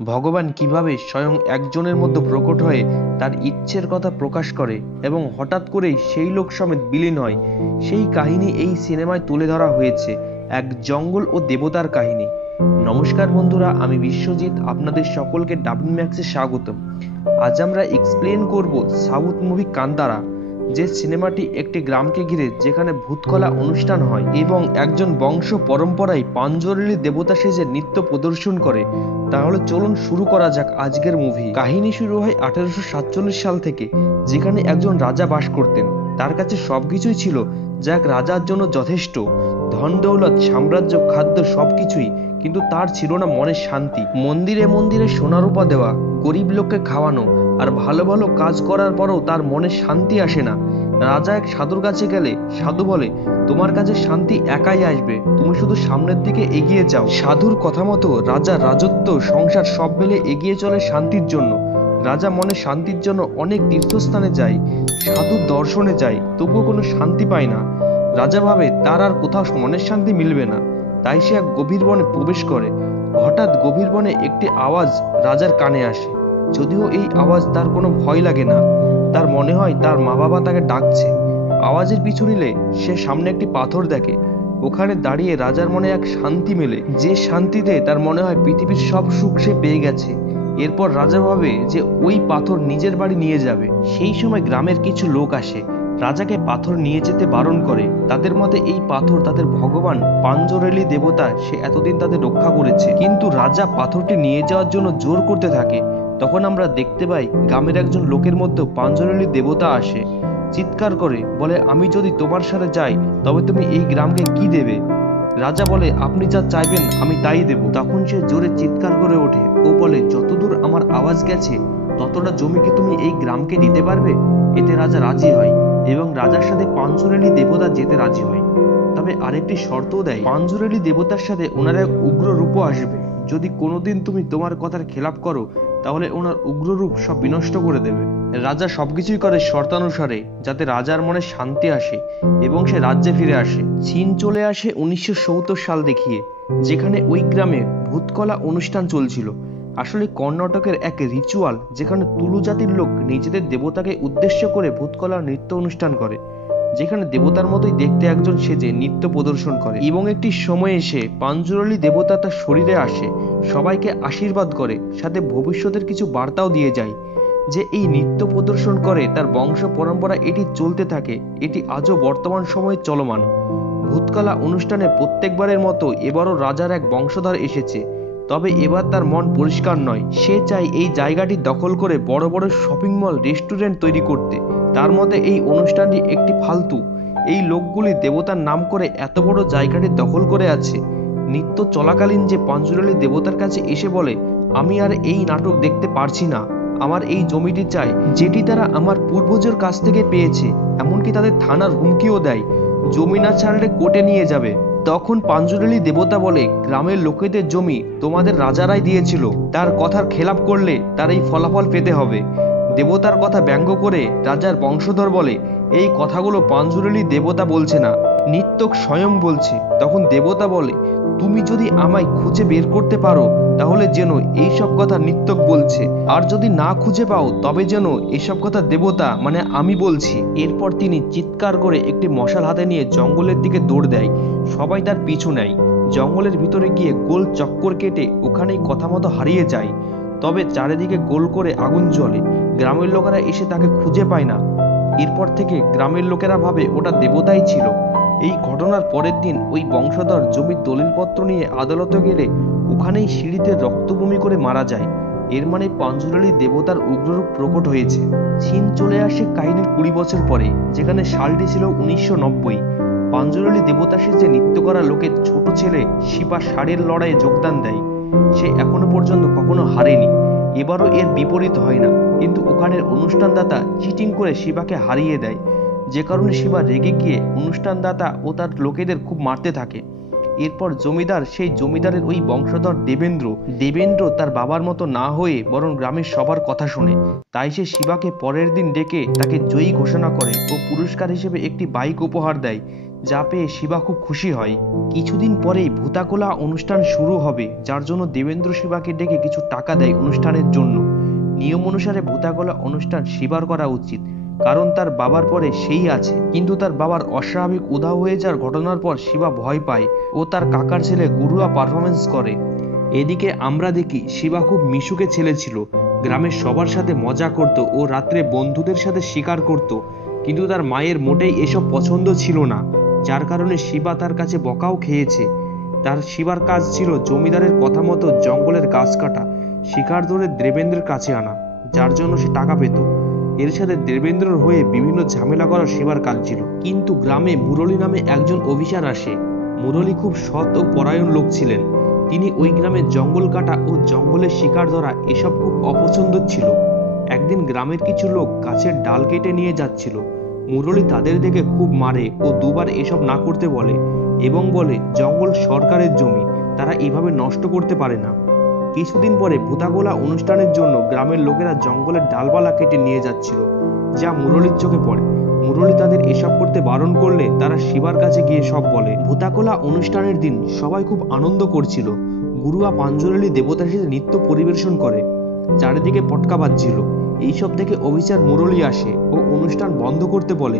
ভগবান কিভাবে স্বয়ং একজনের মধ্যে প্রকট হয়ে তার ইচ্ছের কথা প্রকাশ করে এবং হঠাৎ করেই সেই লোক সমেত বিলীন হয়, সেই কাহিনী এই সিনেমায় তুলে ধরা হয়েছে। এক জঙ্গল ও দেবতার কাহিনী। নমস্কার বন্ধুরা, আমি বিশ্বজিৎ, আপনাদের সকলকে ডাবিং ম্যাক্সে স্বাগতম। আজ আমরা এক্সপ্লেন করব সাউথ মুভি কান্তারা, যে সিনেমাটি একটি গ্রামকে ঘিরে, যেখানে ভূতকলা অনুষ্ঠান হয় এবং একজন বংশ পরম্পরায় পাঞ্জরেলি দেবতা সেজে নৃত্য প্রদর্শন করে। তাহলে চলুন শুরু করা যাক আজকের মুভি। কাহিনী শুরু হয় 1847 সাল থেকে, যেখানে একজন রাজা বাস করতেন। তার কাছে সবকিছুই ছিল যা এক রাজার জন্য যথেষ্ট, ধন দৌলত, সাম্রাজ্য, খাদ্য, সবকিছুই। কিন্তু তার ছিল না মনের শান্তি। মন্দিরে মন্দিরে সোনারূপা দেওয়া, গরিব লোককে খাওয়ানো আর ভালো ভালো কাজ করার পরও তার মনে শান্তি আসে না। রাজা এক সাধুর কাছে গেলে সাধু বলে, তোমার কাছে শান্তি একাই আসবে, তুমি শুধু সামনের দিকে এগিয়ে যাও। সাধুর কথা মতো রাজার রাজত্ব, সংসার সব মিলে এগিয়ে চলে শান্তির জন্য। রাজা মনে শান্তির জন্য অনেক তীর্থস্থানে যায়, সাধুর দর্শনে যায়, তবুও কোনো শান্তি পায় না। রাজা ভাবে তার আর কোথাও মনের শান্তি মিলবে না, তাই সে এক গভীর বনে প্রবেশ করে। হঠাৎ গভীর বনে একটি আওয়াজ রাজার কানে আসে। যদিও এই আওয়াজ তার কোনো ভয় লাগে না, তার মনে হয় তার মা বাবা তাকে ডাকছে। আওয়াজের পিছু নিলে সে সামনে একটি পাথর দেখে। ওখানে দাঁড়িয়ে রাজার মনে এক শান্তি মেলে, যে শান্তিতে তার মনে হয় পৃথিবীর সব সুখ সে পেয়ে গেছে। এরপর রাজা ভাবে যে ওই পাথর নিজের বাড়ি নিয়ে যাবে। সেই সময় গ্রামের কিছু লোক আসে, রাজাকে পাথর নিয়ে যেতে বারণ করে। তাদের মতে এই পাথর তাদের ভগবান পাঞ্জরেলি দেবতা, সে এতদিন তাদের রক্ষা করেছে। কিন্তু রাজা পাথরটি নিয়ে যাওয়ার জন্য জোর করতে থাকে। তখন আমরা দেখতে পাই গ্রামের একজন লোকের মধ্যে পাঞ্জরেলি দেবতা আসে, চিৎকার করে বলে, আমি যদি তোমার সাথে যাই তবে তুমি এই গ্রামকে কি দেবে? রাজা বলে, আপনি যা চাইবেন আমি তাই দেব। তখন সে জোরে চিৎকার করে ওঠে ও বলে, যতদূর আমার আওয়াজ গেছে ততটা জমি কি তুমি এই গ্রামকে দিতে পারবে? এতে রাজা রাজি হয় এবং রাজার সাথে পাঞ্জরেলি দেবতা যেতে রাজি হয়। তবে আরেকটি শর্তও দেয়, পাঞ্জরেলি দেবতার সাথে ওনার এক উগ্র রূপও আসবে। যদি কোনোদিন তুমি তোমার কথার খেলাপ করো তাহলে ওনার উগ্র রূপ সব বিনষ্ট করে দেবে। রাজা সবকিছুই করে শর্তানুসারে, যাতে রাজার মনে শান্তি আসে এবং সে রাজ্যে ফিরে আসে। চীন চলে আসে 1970 সাল দেখিয়ে, যেখানে ওই গ্রামে ভূতকলা অনুষ্ঠান চলছিল। আসলে কর্ণাটকের এক রিচুয়াল, যেখানে তুলু জাতির লোক নিজেদের দেবতাকে উদ্দেশ্য করে ভূতকলা নৃত্য অনুষ্ঠান করে, যেখানে দেবতার মতোই দেখতে একজন সেজে নৃত্য প্রদর্শন করে। এবং একটি সময় এসে পাঞ্জরেলি দেবতা তার শরীরে আসে, সবাইকে আশীর্বাদ করে, সাথে ভবিষ্যতের কিছু বার্তাও দিয়ে যায়, যে এই নৃত্য প্রদর্শন করে তার বংশ পরম্পরা এটি চলতে থাকে। এটি আজও বর্তমান সময়ে চলমান। ভূতকলা অনুষ্ঠানে প্রত্যেকবারের মতো এবারও রাজার এক বংশধর এসেছে, তবে এবার তার মন পরিষ্কার নয়। সে চায় এই জায়গাটি দখল করে বড় বড় শপিং মল, রেস্টুরেন্ট তৈরি করতে। তার মতে এই অনুষ্ঠানটি একটি ফালতু। এই লোকগুলি দেবতার নাম করে এত বড় জায়গাটি দখল করে আছে। নৃত্য চলাকালীন যে পাঞ্জরেলি দেবতার কাছে এসে বলে, আমি আর এই নাটক দেখতে পারছি না, আমার এই জমিটি চাই, যেটি তারা আমার পূর্বজের কাছ থেকে পেয়েছে। এমনকি তাদের থানার হুমকিও দেয়, জমি না ছাড়লে কোর্টে নিয়ে যাবে। তখন পাঞ্জরেলি দেবতা বলে, গ্রামের লোকেদের জমি তোমাদের রাজারাই দিয়েছিল, তার কথার খেলাপ করলে তার এই ফলাফল পেতে হবে। দেবতার কথা ব্যঙ্গ করে রাজার বংশধর বলে, এই কথাগুলো পাঞ্জরেলি দেবতা বলছে না, নিত্যক স্বয়ং বলছে। তখন দেবতা বলে, তুমি যদি আমায় খুঁজে বের করতে পারো তাহলে যেন এইসব কথা নিত্যক বলছে, আর যদি না খুঁজে পাও তবে যেন এসব কথা দেবতা মানে আমি বলছি। এরপর তিনি চিৎকার করে একটি মশাল হাতে নিয়ে জঙ্গলের দিকে দৌড় দেয়। সবাই তার পিছু নেয়। জঙ্গলের ভিতরে গিয়ে গোল চক্কর কেটে ওখানেই কথা মতো হারিয়ে যায়। তবে চারিদিকে গোল করে আগুন জ্বলে। গ্রামের লোকেরা এসে তাকে খুঁজে পায় না। এরপর থেকে গ্রামের লোকেরা ভাবে ওটা দেবতাই ছিল। এই ঘটনার পরের দিন ওই বংশধর জমির দলিলপত্র নিয়ে আদালতে গেলে ওখানেই সিঁড়িতে রক্তবমি করে মারা যায়। এর মানে পাঞ্জরেলি দেবতার উগ্ররূপ প্রকট হয়েছে। চীন চলে আসে কাহিনীর 20 বছর পরে, যেখানে সালটি ছিল 1990। পাঞ্জরেলি দেবতা সেজে নৃত্য করা লোকের ছোট ছেলে শিবা ষাঁড়ের লড়াইয়ে যোগদান দেয়। সে এখনো পর্যন্ত কখনো হারেনি। এবারও এর বিপরীত হয় না, কিন্তু ওখানের অনুষ্ঠানদাতা চিটিং করে শিবাকে হারিয়ে দেয়, যে কারণে শিবা রেগে গিয়ে অনুষ্ঠানদাতা ও তার লোকেদের খুব মারতে থাকে। এরপর জমিদার, সেই জমিদারের ওই বংশধর দেবেন্দ্র তার বাবার মতো না হয়ে বরং গ্রামের সবার কথা শোনে। তাই সে শিবাকে পরের দিন ডেকে তাকে জয়ী ঘোষণা করে ও পুরস্কার হিসেবে একটি বাইক উপহার দেয়, যা পেয়ে শিবা খুব খুশি হয়। কিছুদিন পরেই ভূতাকোলা অনুষ্ঠান শুরু হবে, যার জন্য দেবেন্দ্র শিবাকে ডেকে কিছু টাকা দেয় অনুষ্ঠানের জন্য। নিয়ম অনুসারে ভূতাকোলা অনুষ্ঠান শিবার করা উচিত, কারণ তার বাবার পরে সেই আছে। কিন্তু তার বাবার অস্বাভাবিক উধাও হয়ে যাওয়ার ঘটনার পর শিবা ভয় পায় ও তার কাকার ছেলে গুরুয়া পারফরমেন্স করে। এদিকে আমরা দেখি শিবা খুব মিশুকে ছেলে ছিল, গ্রামের সবার সাথে মজা করত ও রাত্রে বন্ধুদের সাথে শিকার করত। কিন্তু তার মায়ের মোটেই এসব পছন্দ ছিল না, যার কারণে শিবা তার কাছে বকাও খেয়েছে। তার শিবার কাজ ছিল জমিদারের কথা মতো জঙ্গলের গাছ কাটা, শিকার ধরে দেবেন্দ্রের কাছে আনা, যার জন্য সে টাকা পেত। এর সাথে দেবেন্দ্রর হয়ে বিভিন্ন ঝামেলা করা শিবার কাজ ছিল। কিন্তু গ্রামে মুরলী নামে একজন অফিসার আসে। মুরলী খুব সৎ ও পরায়ণ লোক ছিলেন। তিনি ওই গ্রামে জঙ্গল কাটা ও জঙ্গলের শিকার ধরা এসব খুব অপছন্দ ছিল। একদিন গ্রামের কিছু লোক গাছের ডাল কেটে নিয়ে যাচ্ছিল। মুরলী তাদের দেখে খুব মারে ও দুবার এসব না করতে বলে এবং বলে জঙ্গল সরকারের জমি, তারা এভাবে নষ্ট করতে পারে না। কিছুদিন পরে ভূতাকোলা অনুষ্ঠানের জন্য গ্রামের লোকেরা জঙ্গলের ডালপালা কেটে নিয়ে যাচ্ছিল, যা মুরলীর চোখে পড়ে। মুরলী তাদের এসব করতে বারণ করলে তারা শিবার কাছে গিয়ে সব বলে। ভূতাকোলা অনুষ্ঠানের দিন সবাই খুব আনন্দ করছিল। গুরুয়া পাঞ্জলি দেবতার সাথে নৃত্য পরিবেশন করে, চারিদিকে পটকা বাজছিল। এইসব দেখে অফিসার মুরলী আসে ও অনুষ্ঠান বন্ধ করতে বলে,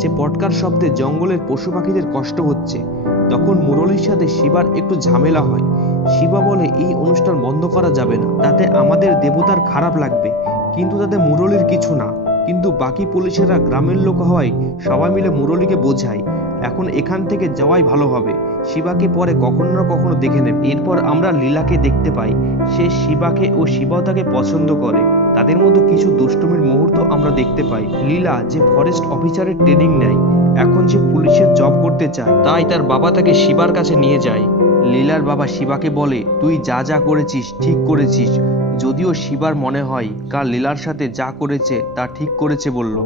যে পটকার শব্দে জঙ্গলের পশু পাখিদের কষ্ট হচ্ছে। তখন মুরলীর সাথে শিবার একটু ঝামেলা হয়। শিবা বলে এই অনুষ্ঠান বন্ধ করা যাবে না, তাতে আমাদের দেবতার খারাপ লাগবে। কিন্তু তাতে মুরলীর কিছু না। কিন্তু বাকি পুলিশেরা গ্রামের লোক হওয়ায় সবাই মিলে মুরলীকে বোঝায় এখন এখান থেকে যাওয়াই ভালো হবে, শিবাকে পরে কখনো না কখনো দেখে নেবে। এরপর আমরা লীলাকে দেখতে পাই। সে শিবাকে ও শিবাও তাকে পছন্দ করে। তাদের মধ্যে কিছু দুষ্টুমির মুহূর্ত আমরা দেখতে পাই। লীলা যে ফরেস্ট অফিসারের ট্রেনিং নেয়, এখন সে পুলিশের জব করতে চায়, তাই তার বাবা তাকে শিবার কাছে নিয়ে যায়। লীলার বাবা শিবাকে বলে, তুই যা যা করেছিস ঠিক করেছিস। যদিও শিবার মনে হয় কাল লীলার সাথে যা করেছে তা ঠিক করেছে বলল।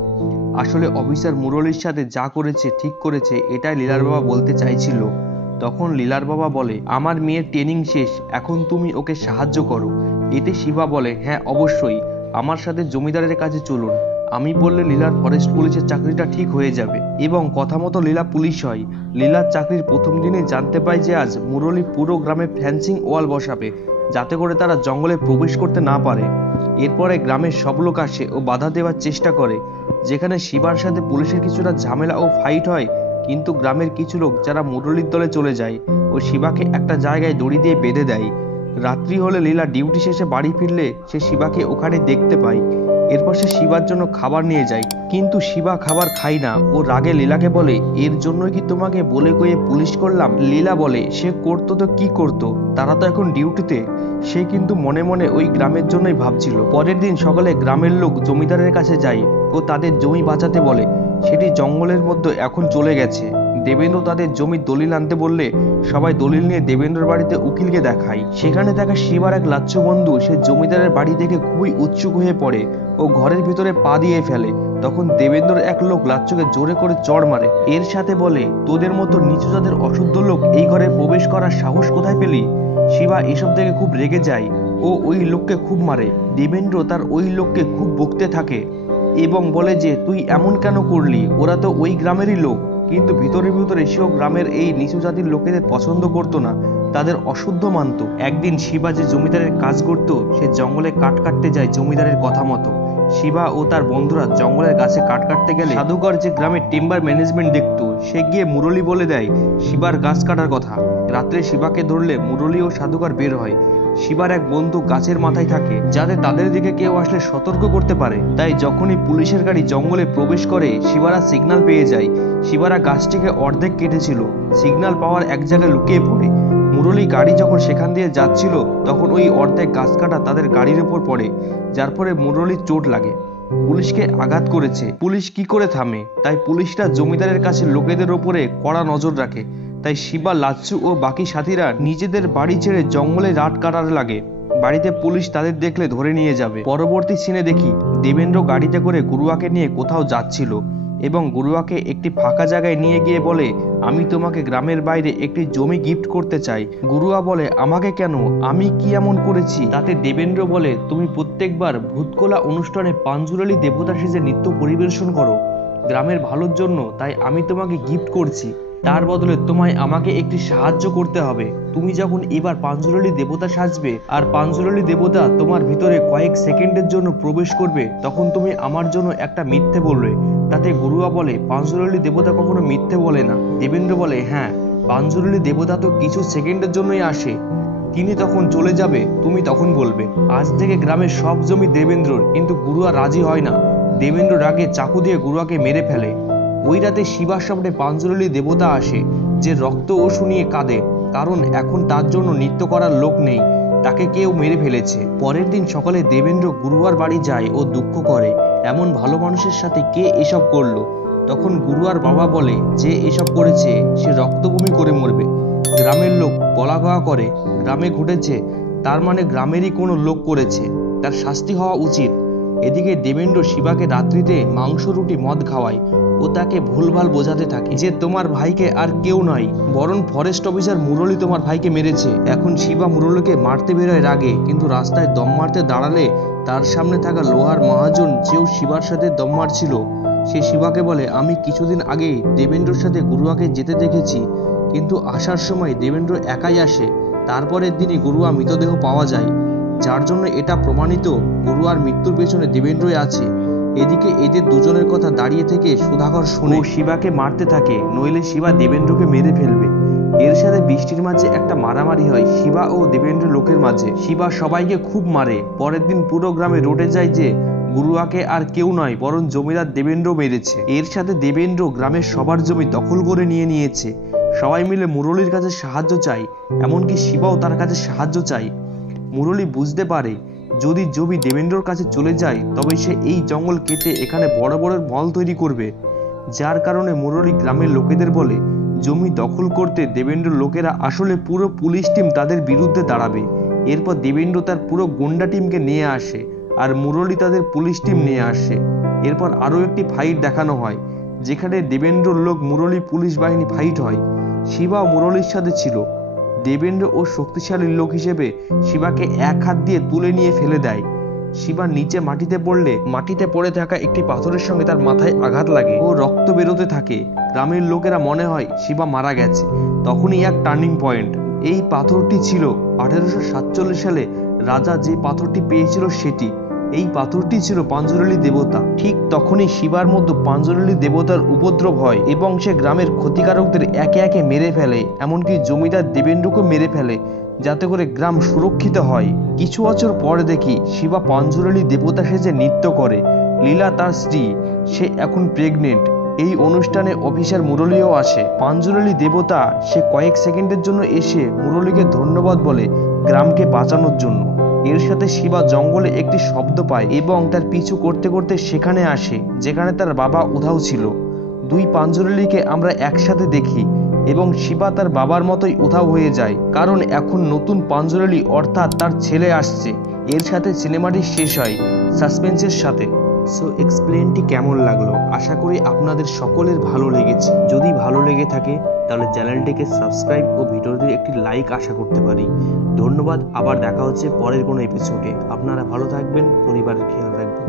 আসলে অফিসার মুরলীর সাথে যা করেছে ঠিক করেছে, এটাই লীলার বাবা বলতে চাইছিল। তখন লীলার বাবা বলে, আমার মেয়ের ট্রেনিং শেষ, এখন তুমি ওকে সাহায্য করো। এতে শিবা বলে, হ্যাঁ অবশ্যই, আমার সাথে জমিদারের কাছে চলুন। আমি বললে লীলার ফরেস্ট পুলিশের চাকরিটা ঠিক হয়ে যাবে। এবং কথা মতো লীলা পুলিশ হয়। লীলার চাকরির প্রথম দিনে জানতে পায় যে আজ মুরলী পুরো গ্রামে ফেন্সিং ওয়াল বসাবে, যাতে করে তারা জঙ্গলে প্রবেশ করতে না পারে। এরপরে গ্রামের সব লোক আসে ও বাধা দেওয়ার চেষ্টা করে, যেখানে শিবার সাথে পুলিশের কিছুটা ঝামেলা ও ফাইট হয়। কিন্তু গ্রামের কিছু লোক যারা মুরলীর দলে চলে যায় ও শিবাকে একটা জায়গায় দড়ি দিয়ে বেঁধে দেয়। রাত্রি হলে লীলা ডিউটি শেষে বাড়ি ফিরলে সে শিবাকে ওখানে দেখতে পায়। এরপর সে শিবার জন্য খাবার নিয়ে যায়, কিন্তু শিবা খাবার খায় না ও রাগে লীলাকে বলে, এর জন্যই কি তোমাকে বলে কয়ে পুলিশ করলাম? লীলা বলে, সে করতো তো কি করতো, তারা তো এখন ডিউটিতে। সে কিন্তু মনে মনে ওই গ্রামের জন্যই ভাবছিল। পরের দিন সকালে গ্রামের লোক জমিদারের কাছে যায় ও তাদের জমি বাঁচাতে বলে। সেটি জঙ্গলের মধ্যে এখন চলে গেছে। দেবেন্দ্র তাদের জমির দলিল আনতে বললে সবাই দলিল নিয়ে দেবেন্দ্রর বাড়িতে উকিলকে দেখায়। সেখানে দেখা শিবার এক লাচ্ছ বন্ধু সে জমিদারের বাড়ি দেখে খুবই উৎসুক হয়ে পড়ে ও ঘরের ভিতরে পা দিয়ে ফেলে। তখন দেবেন্দ্রর এক লোক লাচ্ছকে জোরে করে চড় মারে। এর সাথে বলে, তোদের মতো নিচু জাতের অশুদ্ধ লোক এই ঘরে প্রবেশ করার সাহস কোথায় পেলি? শিবা এসব দেখে খুব রেগে যায় ও ওই লোককে খুব মারে। দেবেন্দ্র তার ওই লোককে খুব বকতে থাকে এবং বলে যে, তুই এমন কেন করলি, ওরা তো ওই গ্রামেরই লোক। কিন্তু ভিতরে ভিতরে সেও গ্রামের এই নিচু জাতির লোকেদের পছন্দ করতো না, তাদের অশুদ্ধ মানত। একদিন শিবা যে জমিদারের কাজ করত, সে জঙ্গলে কাঠ কাটতে যায় জমিদারের কথা মতো। শিবা ও তার বন্ধুরা জঙ্গলের গাছে কাঠ কাটতে গেলে জাদুকর যে গ্রামের টিম্বার ম্যানেজমেন্ট দেখতো, সে গিয়ে মুরলী বলে দেয় শিবার গাছ কাটার কথা। রাত্রে শিবাকে ধরলে মুরলী ও জাদুকর বের হয়। শিবার এক বন্ধু গাছের মাথায় থাকে, যাতে তাদের দিকে কেউ আসলে সতর্ক করতে পারে। তাই যখনই পুলিশের গাড়ি জঙ্গলে প্রবেশ করে, শিবারা সিগন্যাল পেয়ে যায়। শিবারা গাছটিকে অর্ধেক কেটেছিল, সিগন্যাল পাওয়ার এক জায়গায় লুকিয়ে পড়ে। মুরলী গাড়ি যখন সেখান দিয়ে যাচ্ছিল, তখন ওই অর্ধেক গাছ কাটা তাদের গাড়ির উপর পড়ে, যার ফলে মুরলীর চোট লাগে। পুলিশকে আঘাত করেছে। পুলিশ কি করে থামে? তাই পুলিশরা জমিদারের কাছে লোকেদের উপরে কড়া নজর রাখে। তাই শিবা, লাচ্ছু ও বাকি সাথীরা নিজেদের বাড়ি ছেড়ে জঙ্গলে রাত কাটাতে লাগে। বাড়িতে পুলিশ তাদের দেখলে ধরে নিয়ে যাবে। পরবর্তী সিনে দেখি দেবেন্দ্র গাড়িতে করে গুরুয়াকে নিয়ে কোথাও যাচ্ছিল এবং গুরুয়াকে একটি ফাঁকা জায়গায় নিয়ে গিয়ে বলে, আমি তোমাকে গ্রামের বাইরে একটি জমি গিফট করতে চাই। গুরুয়া বলে, আমাকে কেন, আমি কি এমন করেছি? তাতে দেবেন্দ্র বলে, তুমি প্রত্যেকবার ভূতকোলা অনুষ্ঠানে পাঞ্জুরালি দেবতার সেজে নৃত্য পরিবেশন করো গ্রামের ভালোর জন্য, তাই আমি তোমাকে গিফট করছি। তার বদলে তোমায় আমাকে একটি সাহায্য করতে হবে। তুমি যখন এবার পাঞ্জুরলি দেবতা সাজবে আর পাঞ্জুরলি দেবতা তোমার ভিতরে কয়েক সেকেন্ডের জন্য প্রবেশ করবে, তখন তুমি আমার জন্য একটা মিথ্যে বলবে। তাতে গুরুয়া বলে, পাঞ্জুরলি দেবতা কখনো মিথ্যে বলে না। দেবেন্দ্র বলে, হ্যাঁ, পাঞ্জুরলি দেবতা তো কিছু সেকেন্ডের জন্যই আসে, তিনি তখন চলে যাবে, তুমি তখন বলবে আজ থেকে গ্রামের সব জমি দেবেন্দ্রর। কিন্তু গুরুয়া রাজি হয় না। দেবেন্দ্র রাগে চাকু দিয়ে গুরুয়াকে মেরে ফেলে। ওই রাতে শিবার সামনে পাঞ্জুরলি দেবতা আসে, যে রক্ত ও শুনিয়ে কাঁদে, কারণ এখন তার জন্য নৃত্য করার লোক নেই, তাকে কেউ মেরে ফেলেছে। পরের দিন সকালে দেবেন্দ্র গুরুয়ার বাড়ি যায় ও দুঃখ করে, এমন ভালো মানুষের সাথে কে এসব করলো। তখন গুরুয়ার বাবা বলে, যে এসব করেছে সে রক্তভূমি করে মরবে। গ্রামের লোক বলা কওয়া করে, গ্রামে ঘটেছে তার মানে গ্রামেরই কোনো লোক করেছে, তার শাস্তি হওয়া উচিত। এদিকে দেবেন্দ্র শিবাকে রাত্রিতে মাংস রুটি মদ খাওয়ায় ও তাকে ভুলভাল বোঝাতে থাকে যে তোমার ভাইকে আর কেউ নয়, বরং ফরেস্ট অফিসার মুরলী তোমার ভাইকে মেরেছে। এখন শিবা মুরলীকে মারতে বেরোয় রাগে, কিন্তু রাস্তায় দম মারতে দাঁড়ালে তার সামনে থাকা লোহার মহাজন, যেও শিবার সাথে দম মারছিল, সে শিবাকে বলে, আমি কিছুদিন আগেই দেবেন্দ্রর সাথে গুরুয়াকে যেতে দেখেছি, কিন্তু আসার সময় দেবেন্দ্র একাই আসে। তারপরের দিনই গুরুয়া মৃতদেহ পাওয়া যায়, যার জন্য এটা প্রমাণিত গুরুয়ার মৃত্যুর পেছনে দেবেন্দ্রই আছে। এদিকে এদের দুজনের কথা দাঁড়িয়ে থেকে সুধাকর শুনে শিবাকে মারতে থাকে, নইলে শিবা দেবেন্দ্রকে মেরে ফেলবে। এর সাথে বৃষ্টির মাঝে একটা মারামারি হয় শিবা ও দেবেন্দ্র লোকের মাঝে। শিবা সবাইকে খুব মারে। পরের দিন পুরো গ্রামে রটে যায় যে গুরুয়াকে আর কেউ নয়, বরং জমিদার দেবেন্দ্র মেরেছে। এর সাথে দেবেন্দ্র গ্রামের সবার জমি দখল করে নিয়েছে। সবাই মিলে মুরলীর কাছে সাহায্য চায়, এমনকি শিবাও তার কাছে সাহায্য চায়। মুরলী বুঝতে পারে যদি জমি দেবেন্দ্রর কাছে চলে যায় তবে সে এই জঙ্গল কেটে এখানে বড় বড় মল তৈরি করবে, যার কারণে মুরলী গ্রামের লোকেদের বলে জমি দখল করতে দেবেন্দ্র লোকেরা আসলে পুরো পুলিশ টিম তাদের বিরুদ্ধে দাঁড়াবে। এরপর দেবেন্দ্র তার পুরো গুন্ডা টিমকে নিয়ে আসে আর মুরলী তাদের পুলিশ টিম নিয়ে আসে। এরপর আরও একটি ফাইট দেখানো হয়, যেখানে দেবেন্দ্রর লোক মুরলী পুলিশ বাহিনী ফাইট হয়। শিবা মুরলীর সাথে ছিল। দেবেন্দ্র ও শক্তিশালী লোক হিসেবে শিবাকে এক হাত দিয়ে তুলে নিয়ে ফেলে দেয়। শিবা নিচে মাটিতে পড়লে মাটিতে পড়ে থাকা একটি পাথরের সঙ্গে তার মাথায় আঘাত লাগে ও রক্ত বেরোতে থাকে। গ্রামের লোকেরা মনে হয় শিবা মারা গেছে। তখনই এক টার্নিং পয়েন্ট। এই পাথরটি ছিল 1847 সালে রাজা যে পাথরটি পেয়েছিল সেটি। এই পাথরটি ছিল পাঞ্জুরলি দেবতা। ঠিক তখনই শিবার মধ্যে পাঞ্জুরলি দেবতার উপদ্রব হয় এবং সে গ্রামের ক্ষতিকারকদের একে একে মেরে ফেলে, এমনকি জমিদার দেবেন্দ্রকে মেরে ফেলে, যাতে করে গ্রাম সুরক্ষিত হয়। কিছু বছর পরে দেখি শিবা পাঞ্জুরলি দেবতা সেজে নৃত্য করে। লীলা তার স্ত্রী, সে এখন প্রেগনেন্ট। এই অনুষ্ঠানে অফিসার মুরলীও আসে। পাঞ্জুরলি দেবতা সে কয়েক সেকেন্ডের জন্য এসে মুরলীকে ধন্যবাদ বলে গ্রামকে বাঁচানোর জন্য। এর সাথে শিবা জঙ্গলে একটি শব্দ পায় এবং তার পিছু করতে করতে সেখানে আসে যেখানে তার বাবা উধাও ছিল। দুই পাঞ্জুরলিকে আমরা একসাথে দেখি এবং শিবা তার বাবার মতোই উধাও হয়ে যায়, কারণ এখন নতুন পাঞ্জুরলি অর্থাৎ তার ছেলে আসছে। এর সাথে সিনেমাটি শেষ হয় সাসপেন্সের সাথে। সো এক্সপ্লেনটি কেমন লাগলো? আশা করি আপনাদের সকলের ভালো লেগেছে। যদি ভালো লেগে থাকে তাহলে চ্যানেলটিকে সাবস্ক্রাইব ও ভিডিওটির একটি লাইক আশা করতে পারি। ধন্যবাদ। আবার দেখা হচ্ছে পরের কোনো এপিসোডে। আপনারা ভালো থাকবেন, পরিবারের খেয়াল রাখবেন।